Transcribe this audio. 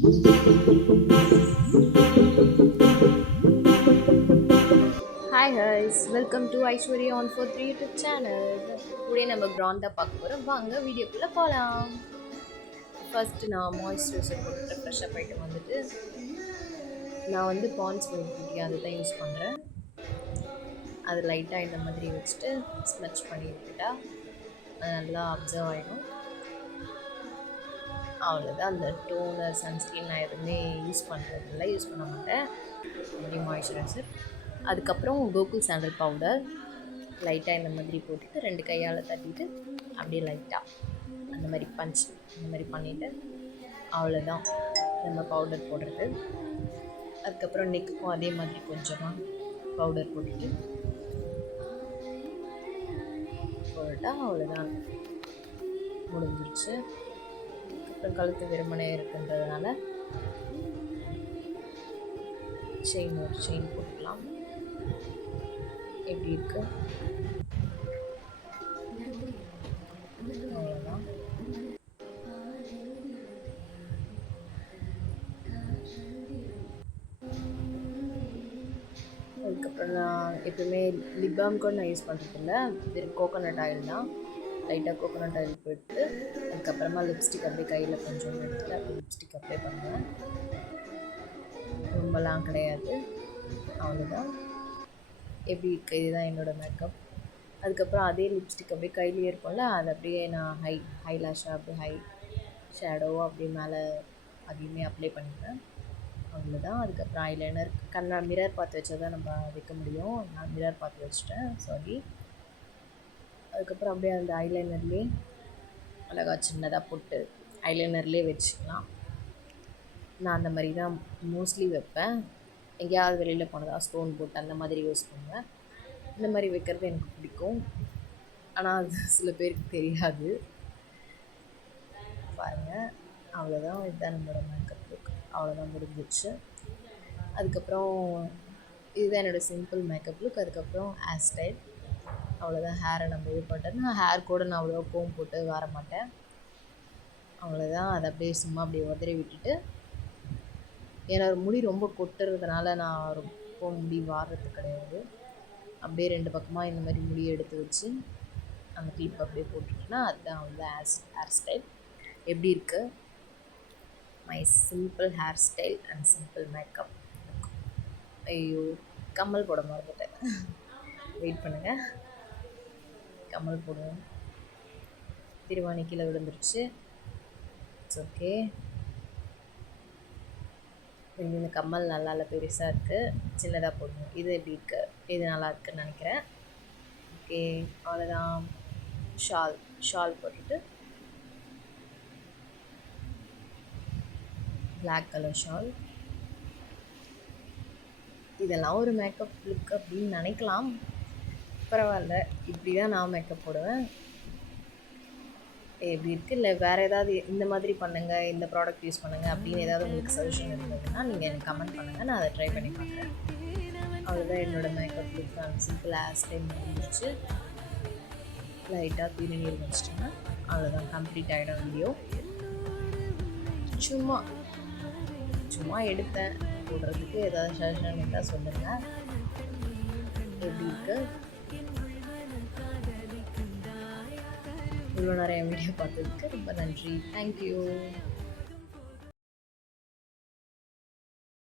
Hi guys, welcome to Aishwarya on 43 YouTube channel. Today நம்ம கிராண்டா பார்க்க போறோம். வாங்க வீடியோக்குள்ள போலாம். ஃபர்ஸ்ட் நான் மாய்ஸ்சரைசர் போட்டு ஃப்ரெஷ் அப் ஆயிட்டு வந்துட்டு நான் வந்து பாண்ட்ஸ் ஒயிட் பியூட்டி அதை தான் யூஸ் பண்ணுறேன். அது லைட்டாக இந்த மாதிரி வச்சுட்டு ஸ்மெச் பண்ணி விட்டுட்டா அது நல்லா அப்சர்வ் ஆகிடும். அவ்வளோதான். அந்த டோனர் சன்ஸ்க்ரீன் நான் எதுவுமே யூஸ் பண்ணுறதில்ல, யூஸ் பண்ண மாட்டேன். அப்படியே மாய்ஸ்சரைசர், அதுக்கப்புறம் கோகுல் சாண்டல் பவுடர் லைட்டாக இந்த மாதிரி போட்டுட்டு 2 கையால் தட்டிட்டு அப்படியே லைட்டாக அந்த மாதிரி பஞ்ச் இந்த மாதிரி பண்ணிவிட்டு அவ்வளோதான் நம்ம பவுடர் போடுறது. அதுக்கப்புறம் நெக்குக்கும் அதே மாதிரி கொஞ்சமாக பவுடர் போட்டுட்டா அவ்வளோதான், முடிஞ்சிருச்சு. அப்புறம் கழுத்து வெறுமனே இருக்குன்றதுனால ஒரு செயின் போட்டுக்கலாம். எப்படி இருக்கு அவ்வளோதான். அதுக்கப்புறம் நான் எப்பவுமே லிப் பாம் கூட நான் யூஸ் பண்ணுறதில்ல, வெறும் கோகோனட் ஆயில் தான். லைட்டாக கோகோனட் ஆயில் போட்டு அதுக்கப்புறமா லிப்ஸ்டிக் அப்படியே கையில் கொஞ்சம் எடுத்துட்டு அப்படியே லிப்ஸ்டிக் அப்ளை பண்ணுவேன். ரொம்பலாம் கிடையாது, அவ்வளோதான். எப்படி இருக்குது, இதுதான் என்னோடய மேக்கப். அதுக்கப்புறம் அதே லிப்ஸ்டிக் அப்படியே கையிலேயே இருக்கும்ல, அதை அப்படியே நான் ஹை லேஷாக அப்படியே ஹை ஷேடோவாக அப்படியே மேலே அதையுமே அப்ளை பண்ணிப்பேன். அவ்வளோதான். அதுக்கப்புறம் ஐலைனர் மிரர் பார்த்து வச்சா தான் நம்ம வைக்க முடியும். நான் மிரர் பார்த்து வச்சுட்டேன், சாரி. அதுக்கப்புறம் அப்படியே அந்த ஐலைனர்லேயே அழகாக சின்னதாக போட்டு ஐலைனர்லேயே வச்சுக்கலாம். நான் அந்த மாதிரி தான் மோஸ்ட்லி வைப்பேன். எங்கேயாவது வெளியில் போனதா ஸ்டோன் போட்டு அந்த மாதிரி யூஸ் பண்ணுவேன். இந்த மாதிரி வைக்கிறது எனக்கு பிடிக்கும், ஆனால் அது சில பேருக்கு தெரியாது. பாருங்கள், அவ்வளோதான். இதுதான் நம்மளோட மேக்கப் லுக். அவ்வளோதான், முடிஞ்சிடுச்சு. அதுக்கப்புறம் இதுதான் என்னோடய சிம்பிள் மேக்கப் லுக். அதுக்கப்புறம் ஹேர் ஸ்டைல், அவ்வளோதான். ஹேரை நம்ம இது பண்ணிட்டேன்னா ஹேர் கூட நான் அவ்வளோ கோம் போட்டு வர மாட்டேன். அவ்வளோதான். அதை அப்படியே சும்மா அப்படியே உதறி விட்டுட்டு, ஏன்னா முடி ரொம்ப கொட்டுறதுனால நான் ரொம்ப முடி வாடுறது கிடையாது. அப்படியே 2 பக்கமாக இந்த மாதிரி முடியை எடுத்து வச்சு அந்த கிளிப் அப்படியே போட்டுட்டேன்னா அதுதான் வந்து ஹேர் ஸ்டைல். எப்படி இருக்குது my simple hair style and simple makeup. ஐயோ, கம்மல் போட மறந்துட்டேன், வெயிட் பண்ணுங்கள், கம்மல் போடுவேன். திருவாணி கீழே விழுந்துருச்சு, இட்ஸ் ஓகே. இந்த கம்மல் நல்லா இல்லை, பெருசாக இருக்குது, சின்னதாக போடணும். இது எப்படி இருக்குது, இது நல்லா இருக்குதுன்னு நினைக்கிறேன். ஓகே, அவ்வளோதான். ஷால் போட்டுட்டு பிளாக் கலர் ஷால். இதெல்லாம் ஒரு மேக்கப் லுக் அப்படின்னு நினைக்கலாம், பரவாயில்ல. இப்படி தான் நான் மேக்கப் போடுவேன். எப்படி இருக்குது, இல்லை வேறு ஏதாவது இந்த மாதிரி பண்ணுங்கள், இந்த ப்ராடக்ட் யூஸ் பண்ணுங்கள் அப்படின்னு ஏதாவது உங்களுக்கு சஜஷன் இருந்ததுன்னா நீங்கள் எனக்கு கமெண்ட் பண்ணுங்கள், நான் அதை ட்ரை பண்ணி பார்க்குறேன். அவ்வளோதான் என்னோடய மேக்கப் லுக். நான் சிம்பிள் ஹேர் ஸ்டைல் முடிஞ்சிருச்சு. லைட்டாக திருநீர் வச்சிட்டேன்னா அவ்வளோதான், கம்ப்ளீட் ஆகிடும் வீடியோ. சும்மா எடுத்தேன் போடுறதுக்கு. ஏதாவது சஜஷன் இருந்தால் சொல்லுங்கள். எப்படி இருக்குது, இவ்வளோ நிறைய வீடியோ பார்த்ததுக்கு ரொம்ப நன்றி. தேங்க்யூ.